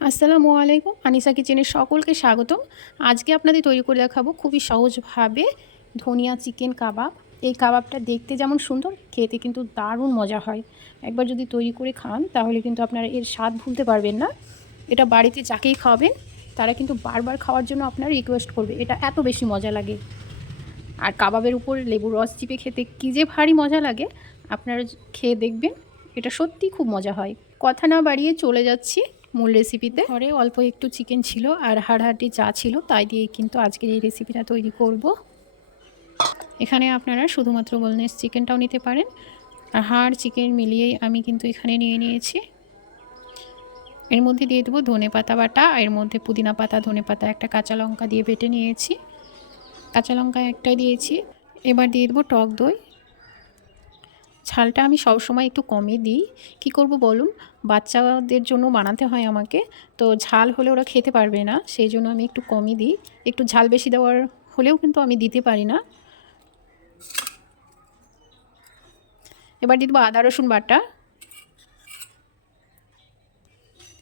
আসসালামু আলাইকুম। আনিসা কিচেনের সকলকে স্বাগতম। আজকে আপনাদের তৈরি করে দেখাবো খুবই সহজভাবে ধনিয়া চিকেন কাবাব। এই কাবাবটা দেখতে যেমন সুন্দর, খেতে কিন্তু দারুণ মজা হয়। একবার যদি তৈরি করে খান, তাহলে কিন্তু আপনারা এর স্বাদ ভুলতে পারবেন না। এটা বাড়িতে যাকেই খাওয়াবেন, তারা কিন্তু বারবার খাওয়ার জন্য আপনার রিকোয়েস্ট করবে। এটা এত বেশি মজা লাগে। আর কাবাবের উপর লেবুর রস চিপে খেতে কী যে ভারী মজা লাগে, আপনারা খেয়ে দেখবেন, এটা সত্যি খুব মজা হয়। কথা না বাড়িয়ে চলে যাচ্ছি। মূল রেসিপিতে ঘরে অল্প একটু চিকেন ছিল আর হাড়হাড়ি চা ছিল, তাই দিয়ে কিন্তু আজকের এই রেসিপিটা তৈরি করব। এখানে আপনারা শুধুমাত্র বোনলেস চিকেনটাও নিতে পারেন। আর হাড় চিকেন মিলিয়েই আমি কিন্তু এখানে নিয়ে নিয়েছি। এর মধ্যে দিয়ে দেবো ধনে পাতা বাটা এর মধ্যে পুদিনা পাতা, ধনে পাতা একটা কাঁচা লঙ্কা দিয়ে বেটে নিয়েছি। কাঁচা লঙ্কা একটাই দিয়েছি। এবার দিয়ে দেবো টক দই। ঝালটা আমি সবসময় একটু কমে দিই। কি করব বলুন? বাচ্চাদের জন্য বানাতে হয় আমাকে। তো ঝাল হলে ওরা খেতে পারবে না, সেই জন্য আমি একটু কমই দিই। একটু ঝাল বেশি দেওয়ার হলেও কিন্তু আমি দিতে পারি না। এবার দিয়ে দেবো আদা, রসুন বাটা।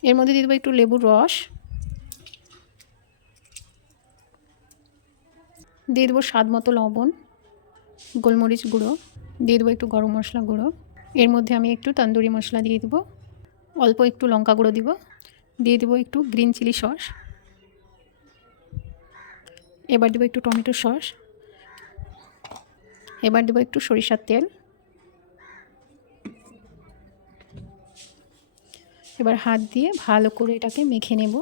এর মধ্যে দিয়ে দেবো একটু লেবুর রস। দিয়ে দেবো স্বাদ মতো লবণ, গোলমরিচ গুঁড়ো। দিয়ে দেবো একটু গরম মশলা গুঁড়ো। এর মধ্যে আমি একটু তন্দুরি মশলা দিয়ে দেবো। অল্প একটু লঙ্কা গুঁড়ো দিব, দিয়ে দেবো একটু গ্রিন চিলি সস এবার দেবো একটু টমেটো সস এবার দেবো একটু সরিষার তেল, এবার হাত দিয়ে ভালো করে এটাকে মেখে নেব।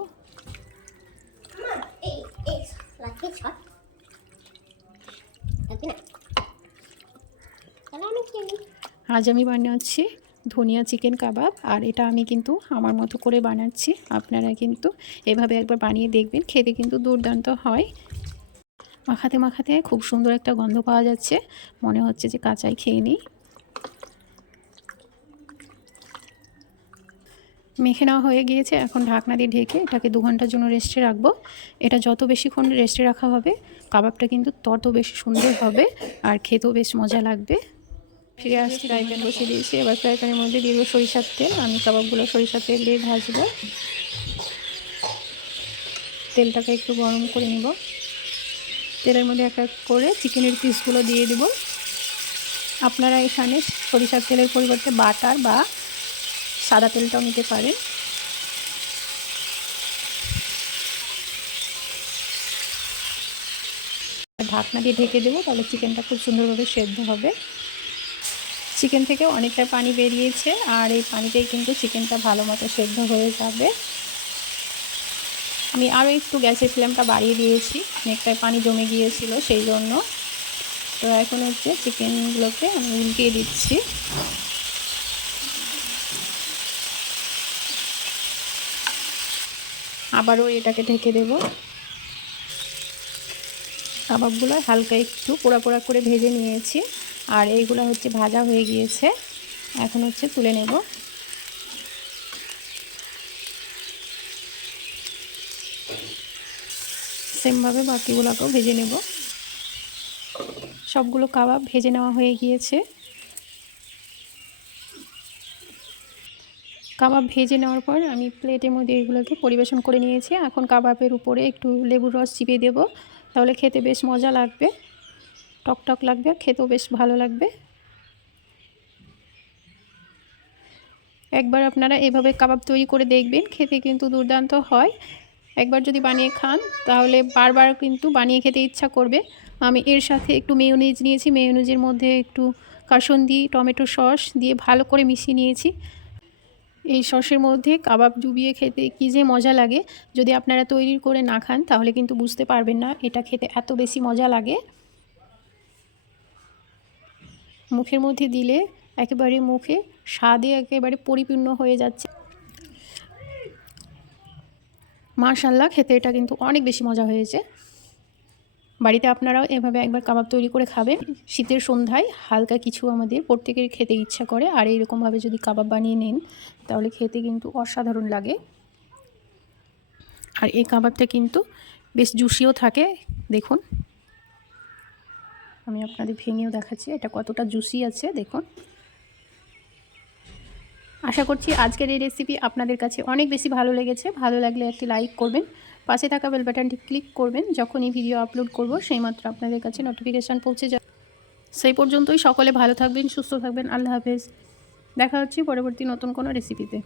আজ আমি বানাচ্ছি ধনিয়া চিকেন কাবাব, আর এটা আমি কিন্তু আমার মতো করে বানাচ্ছি। আপনারা কিন্তু এভাবে একবার বানিয়ে দেখবেন, খেতে কিন্তু দুর্দান্ত হয়। মাখাতে মাখাতে খুব সুন্দর একটা গন্ধ পাওয়া যাচ্ছে। মনে হচ্ছে যে কাঁচাই খেয়ে নিই। মেখে নেওয়া হয়ে গিয়েছে, এখন ঢাকনা দিয়ে ঢেকে এটাকে দু ঘণ্টার জন্য রেস্টে রাখব। এটা যত বেশিক্ষণ রেস্টে রাখা হবে, কাবাবটা কিন্তু তত বেশি সুন্দর হবে, আর খেতেও বেশ মজা লাগবে। ফিরে আসছি ফ্রাই প্যান বসিয়ে দিয়েছি। এবার ফ্রাই প্যানের মধ্যে দিয়ে দেবো সরিষার তেল। আমি কাবাবগুলো সরিষার তেল দিয়ে ভাজবো। তেলটাকে একটু গরম করে নিব। তেলের মধ্যে এক এক করে চিকেনের পিসগুলো দিয়ে দেব। আপনারা এখানে সরিষার তেলের পরিবর্তে বাটার বা সাদা তেলটাও নিতে পারেন। ঢাকনা দিয়ে ঢেকে দেবো, তাহলে চিকেনটা খুব সুন্দরভাবে সেদ্ধ হবে। চিকেন থেকে অনেকটা পানি বেরিয়েছে আর এই পানিতেই কিন্তু চিকেনটা ভালো মতো সেদ্ধ হয়ে যাবে। আমি আরও একটু গ্যাসের ফ্লেমটা বাড়িয়ে দিয়েছি। অনেকটাই পানি জমে গিয়েছিল সেই জন্য। তো এখন হচ্ছে চিকেনগুলোকে আমি উল্টিয়ে দিচ্ছি। আবারও এটাকে ঢেকে দেব। কাবাবগুলো হালকা একটু পোড়া পোড়া করে ভেজে নিয়েছি। আর এইগুলো হচ্ছে ভাজা হয়ে গিয়েছে। এখন হচ্ছে তুলে নেব। সেমভাবে বাকিগুলোকেও ভেজে নেব। সবগুলো কাবাব ভেজে নেওয়া হয়ে গিয়েছে। কাবাব ভেজে নেওয়ার পর আমি প্লেটের মধ্যে এগুলোকে পরিবেশন করে নিয়েছি। এখন কাবাবের উপরে একটু লেবুর রস চিপে দেব। তাহলে খেতে বেশ মজা লাগবে। টক টক লাগবে, খেতেও বেশ ভালো লাগবে। একবার আপনারা এভাবে কাবাব তৈরি করে দেখবেন, খেতে কিন্তু দুর্দান্ত হয়। একবার যদি বানিয়ে খান, তাহলে বারবার কিন্তু বানিয়ে খেতে ইচ্ছা করবে। আমি এর সাথে একটু মেয়োনিজ নিয়েছি, মেয়োনিজের মধ্যে একটু কাসন্দি, টমেটো সস দিয়ে ভালো করে মিশিয়ে নিয়েছি। এই সসের মধ্যে কাবাব ডুবিয়ে খেতে কী যে মজা লাগে। যদি আপনারা তৈরি করে না খান, তাহলে কিন্তু বুঝতে পারবেন না, এটা খেতে এত বেশি মজা লাগে। মুখের মধ্যে দিলে একেবারে মুখে স্বাদে একেবারে পরিপূর্ণ হয়ে যাচ্ছে। মার্শাল্লাহ খেতে এটা কিন্তু অনেক বেশি মজা হয়েছে। বাড়িতে আপনারাও এভাবে একবার কাবাব তৈরি করে খাবেন। শীতের সন্ধ্যায় হালকা কিছু আমাদের প্রত্যেকের খেতে ইচ্ছা করে। আর এইরকমভাবে যদি কাবাব বানিয়ে নেন, তাহলে খেতে কিন্তু অসাধারণ লাগে। আর এই কাবাবটা কিন্তু বেশ জুসিও থাকে, দেখুন। আমি আপনাদের ভেঙেও দেখাচ্ছি, এটা কতটা জুসি আছে, দেখুন। আশা করছি আজকের এই রেসিপি আপনাদের কাছে অনেক বেশি ভালো লেগেছে, ভালো লাগলে একটি লাইক করবেন, পাশে থাকা বেল বাটনটি ক্লিক করবেন, যখন এই ভিডিও আপলোড করব, সেই মাত্র আপনাদের কাছে নোটিফিকেশান পৌঁছে যাবে। সেই পর্যন্তই, সকলে ভালো থাকবেন, সুস্থ থাকবেন, আল্লাহ হাফেজ। দেখা হচ্ছে পরবর্তী নতুন কোনো রেসিপিতে